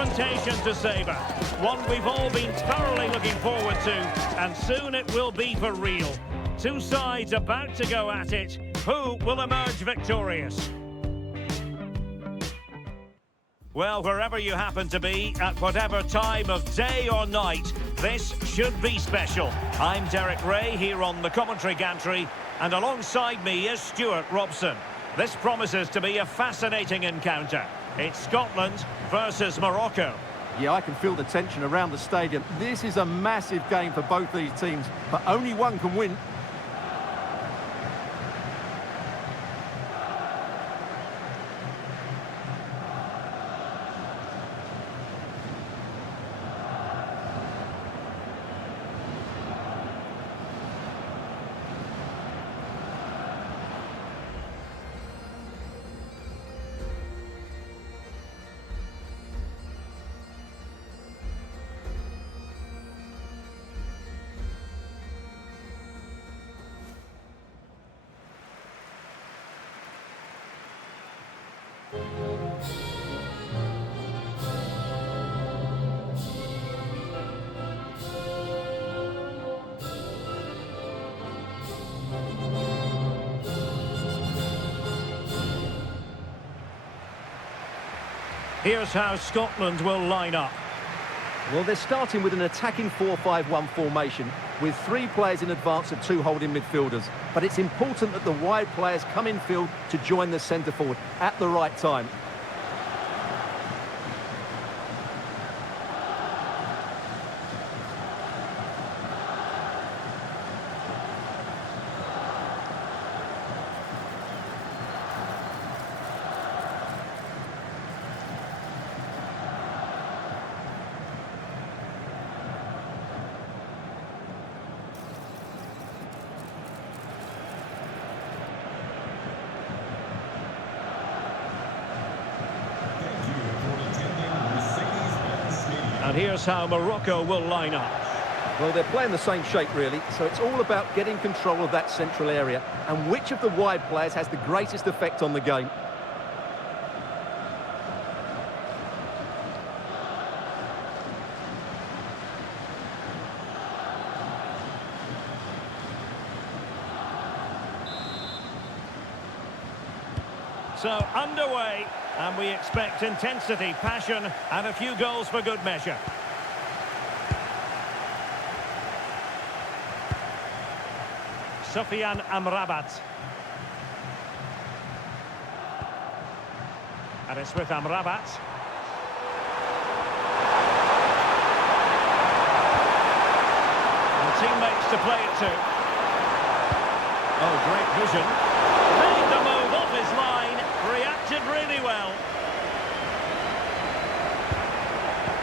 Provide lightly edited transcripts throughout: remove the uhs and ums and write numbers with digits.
confrontation to savour. One we've all been thoroughly looking forward to, and soon it will be for real. Two sides about to go at it. Who will emerge victorious? Well, wherever you happen to be, at whatever time of day or night, this should be special. I'm Derek Ray here on the commentary gantry, and alongside me is Stuart Robson. This promises to be a fascinating encounter. It's Scotland versus Morocco. Yeah, I can feel the tension around the stadium. This is a massive game for both these teams, but only one can win. Here's how Scotland will line up. Well, they're starting with an attacking 4-5-1 formation with 3 players in advance of 2 holding midfielders. But it's important that the wide players come in field to join the centre forward at the right time. And here's how Morocco will line up. Well, they're playing the same shape, really, so it's all about getting control of that central area and which of the wide players has the greatest effect on the game. So, underway, and we expect intensity, passion, and a few goals for good measure. Sofiane Amrabat. And it's with Amrabat. And teammates to play it to. Oh, great vision. Made the move off his line. Reacted really well.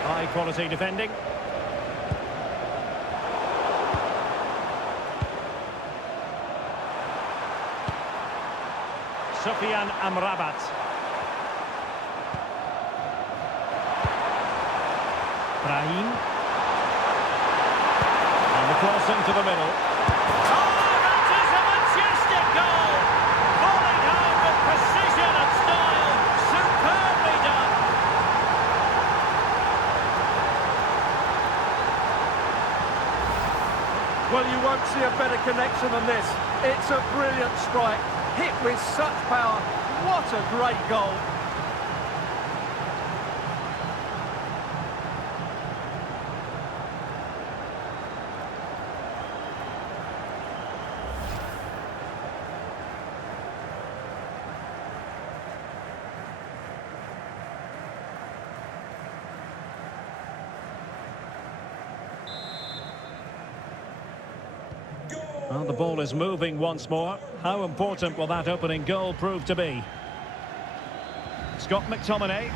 High quality defending. Sofiane Amrabat. Brahim. And the cross into the middle. Well, you won't see a better connection than this. It's a brilliant strike, hit with such power. What a great goal. Well, the ball is moving once more. How important will that opening goal prove to be? Scott McTominay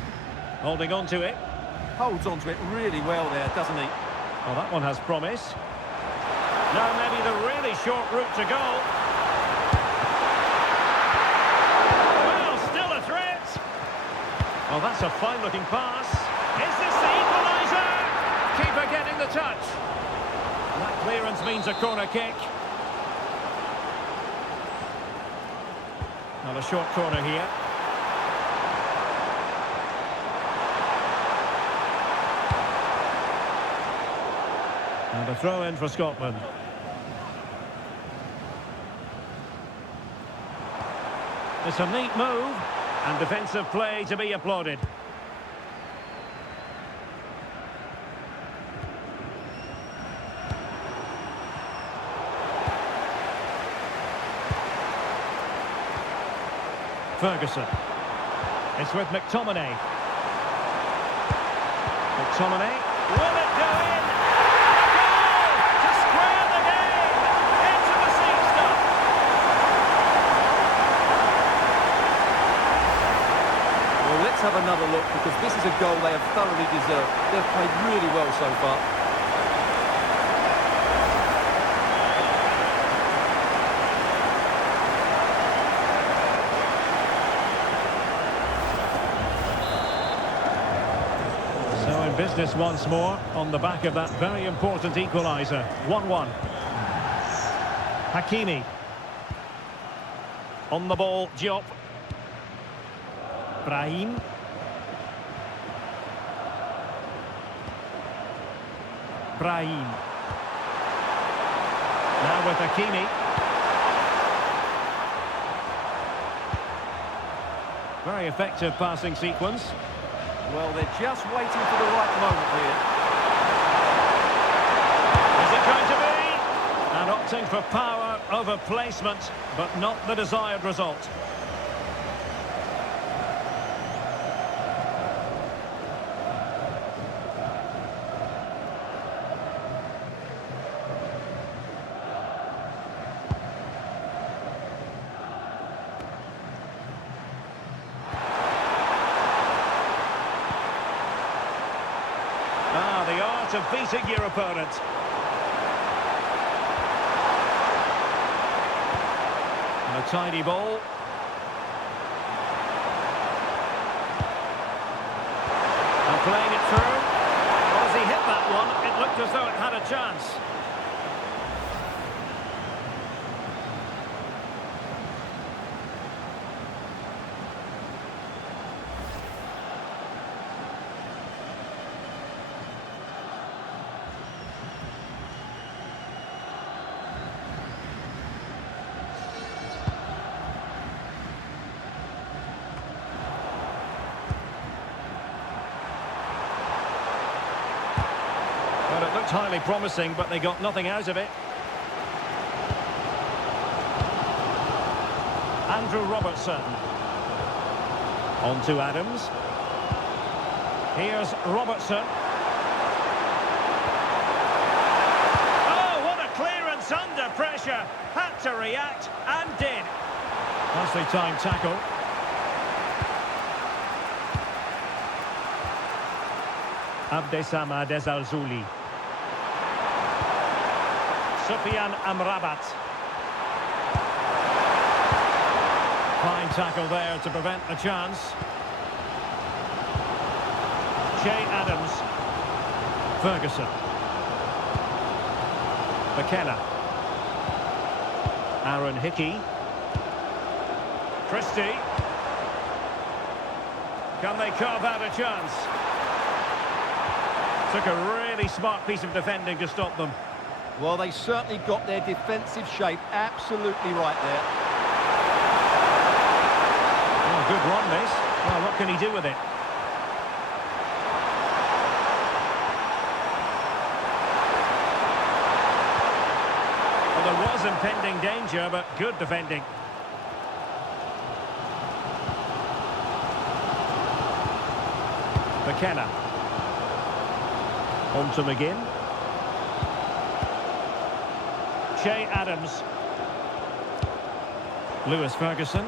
holding on to it. Holds on to it really well there, doesn't he? Well, that one has promise. Now maybe the really short route to goal. Well, still a threat. Well, that's a fine-looking pass. Is this the equaliser? Keeper getting the touch. That clearance means a corner kick. Now a short corner here. And a throw in for Scotland. It's a neat move, and defensive play to be applauded. Ferguson. It's with McTominay. McTominay. Will it go in? Goal! To square the game! Into the seat stuff. Well, let's have another look, because this is a goal they have thoroughly deserved. They've played really well so far. Business once more on the back of that very important equaliser. 1-1. Hakimi. On the ball, Diop. Brahim. Brahim. Now with Hakimi. Very effective passing sequence. Well, they're just waiting for the right moment here. Is it going to be? And opting for power over placement, but not the desired result. The art of beating your opponent. And a tidy ball. And playing it through. Well, as he hit that one, it looked as though it had a chance. Well, it looked highly promising, but they got nothing out of it. Andrew Robertson. On to Adams. Here's Robertson. Oh, what a clearance under pressure. Had to react, and did. Nicely timed tackle. Abdessamad Ezalzouli. Sufyan Amrabat. Fine tackle there to prevent a chance. Che Adams. Ferguson. McKenna. Aaron Hickey. Christie. Can they carve out a chance? Took a really smart piece of defending to stop them. Well, they certainly got their defensive shape absolutely right there. Oh, good run, this. Well, what can he do with it? Well, there was impending danger, but good defending. McKenna. On to McGinn. Che Adams. Lewis Ferguson.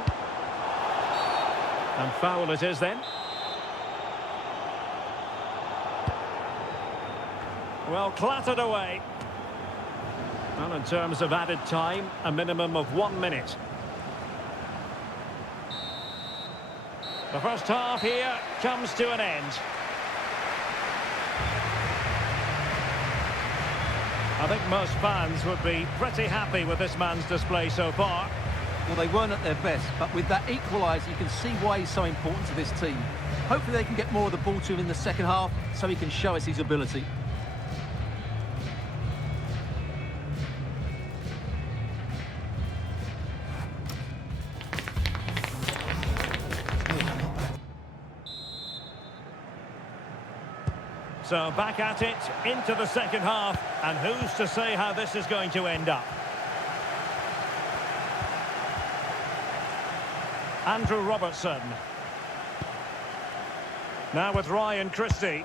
And foul it is then. Well, clattered away. Well, in terms of added time, a minimum of 1 minute. The first half here comes to an end. I think most fans would be pretty happy with this man's display so far. Well, they weren't at their best, but with that equaliser, you can see why he's so important to this team. Hopefully they can get more of the ball to him in the second half, so he can show us his ability. So back at it into the second half, and who's to say how this is going to end up? Andrew Robertson. Now with Ryan Christie.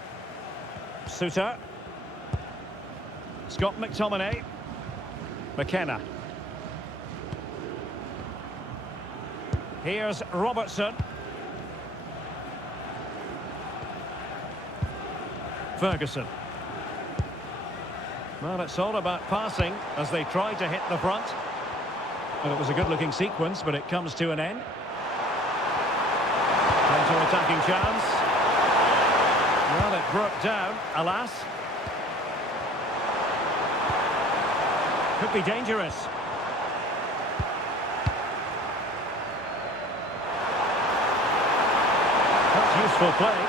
Suter. Scott McTominay. McKenna. Here's Robertson. Ferguson. Well, it's all about passing as they try to hit the front. And it was a good-looking sequence, but it comes to an end. Counter-attacking chance. Well, it broke down, alas. Could be dangerous. That's useful play.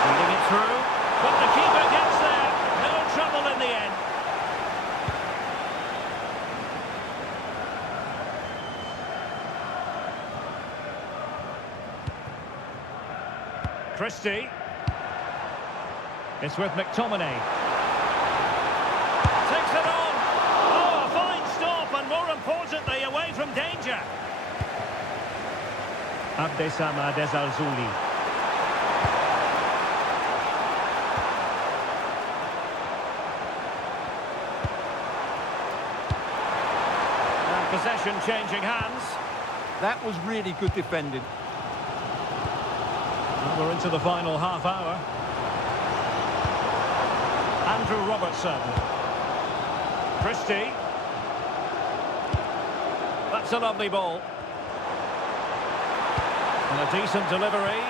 Feeding it through. But the keeper gets there. No trouble in the end. Christie. It's with McTominay. Takes it on. Oh, a fine stop, and more importantly, away from danger. Abdesama Desazuli. And possession changing hands. That was really good defending. Well, we're into the final half hour. Andrew Robertson. Christie. That's a lovely ball. And a decent delivery.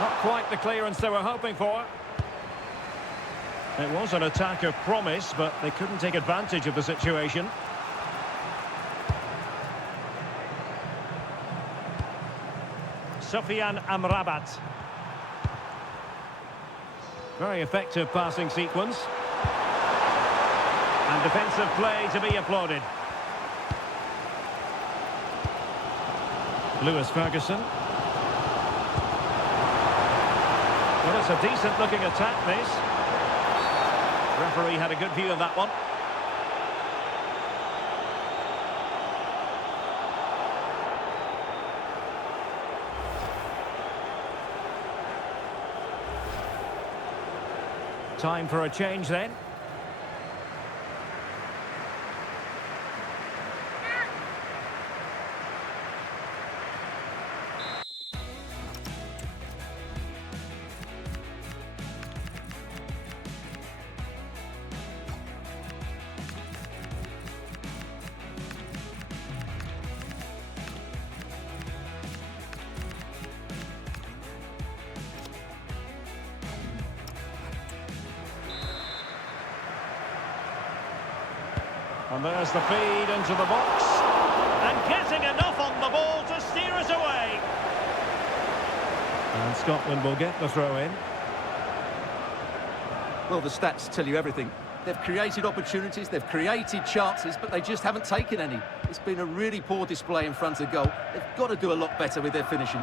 Not quite the clearance they were hoping for. It was an attack of promise, but they couldn't take advantage of the situation. Sofiane Amrabat. Very effective passing sequence. And defensive play to be applauded. Lewis Ferguson. Well, it's a decent-looking attack, this. Referee had a good view of that one. Time for a change then. And there's the feed into the box. And getting enough on the ball to steer it away. And Scotland will get the throw in. Well, the stats tell you everything. They've created opportunities, they've created chances, but they just haven't taken any. It's been a really poor display in front of goal. They've got to do a lot better with their finishing.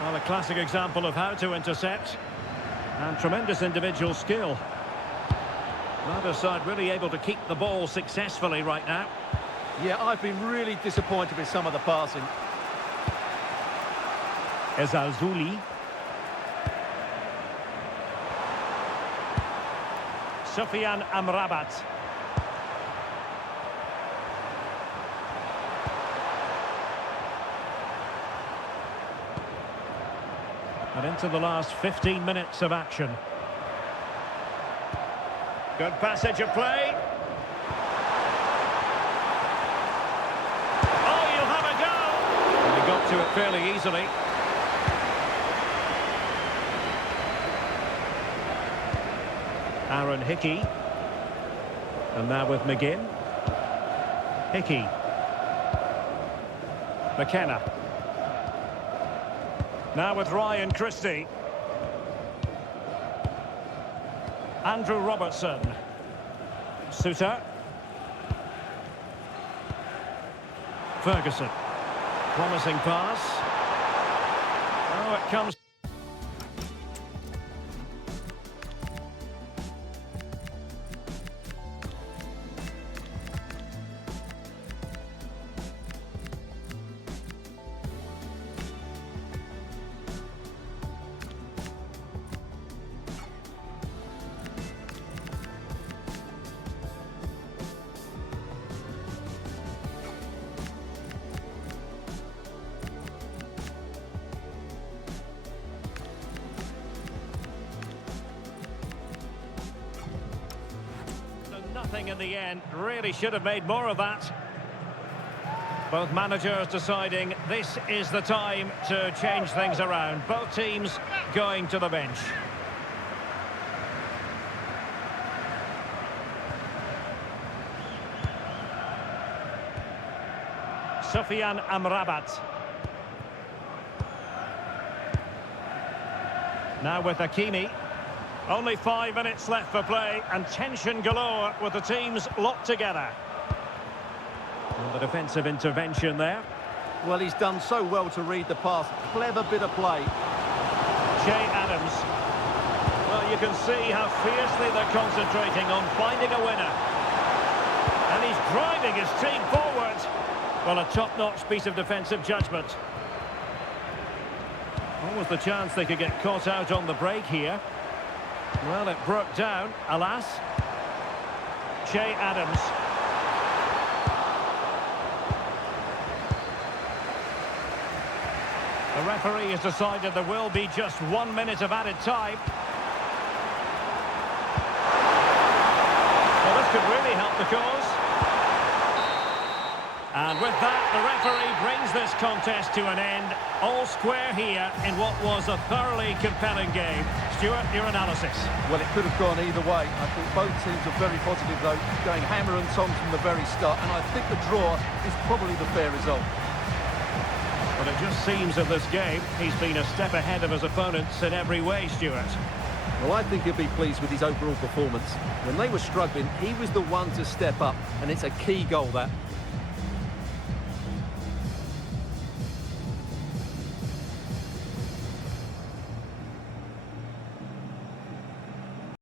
Well, a classic example of how to intercept. And tremendous individual skill. Neither side really able to keep the ball successfully right now. Yeah, I've been really disappointed with some of the passing. Ezalzouli. Sofiane Amrabat. And into the last 15 minutes of action. Good passage of play. Oh, you'll have a go. And he got to it fairly easily. Aaron Hickey. And now with McGinn. Hickey. McKenna. Now with Ryan Christie. Andrew Robertson. Suter. Ferguson. Promising pass. Oh, it comes. nothing in the end. Really should have made more of that. Both managers deciding this is the time to change things around. Both teams going to the bench. Sufyan Amrabat. Now with Hakimi. Only 5 minutes left for play and tension galore with the teams locked together. And the defensive intervention there. Well, he's done so well to read the pass. Clever bit of play. Che Adams. Well, you can see how fiercely they're concentrating on finding a winner. And he's driving his team forward. Well, a top-notch piece of defensive judgment. What was the chance they could get caught out on the break here? Well, it broke down, alas. Che Adams. The referee has decided there will be just 1 minute of added time. Well, this could really help the cause. And with that, the referee brings this contest to an end. All square here in what was a thoroughly compelling game. Stuart, your analysis. Well, it could have gone either way. I think both teams are very positive, though, going hammer and tong from the very start. And I think the draw is probably the fair result. But it just seems in this game, he's been a step ahead of his opponents in every way, Stuart. Well, I think he'll be pleased with his overall performance. When they were struggling, he was the one to step up, and it's a key goal, that.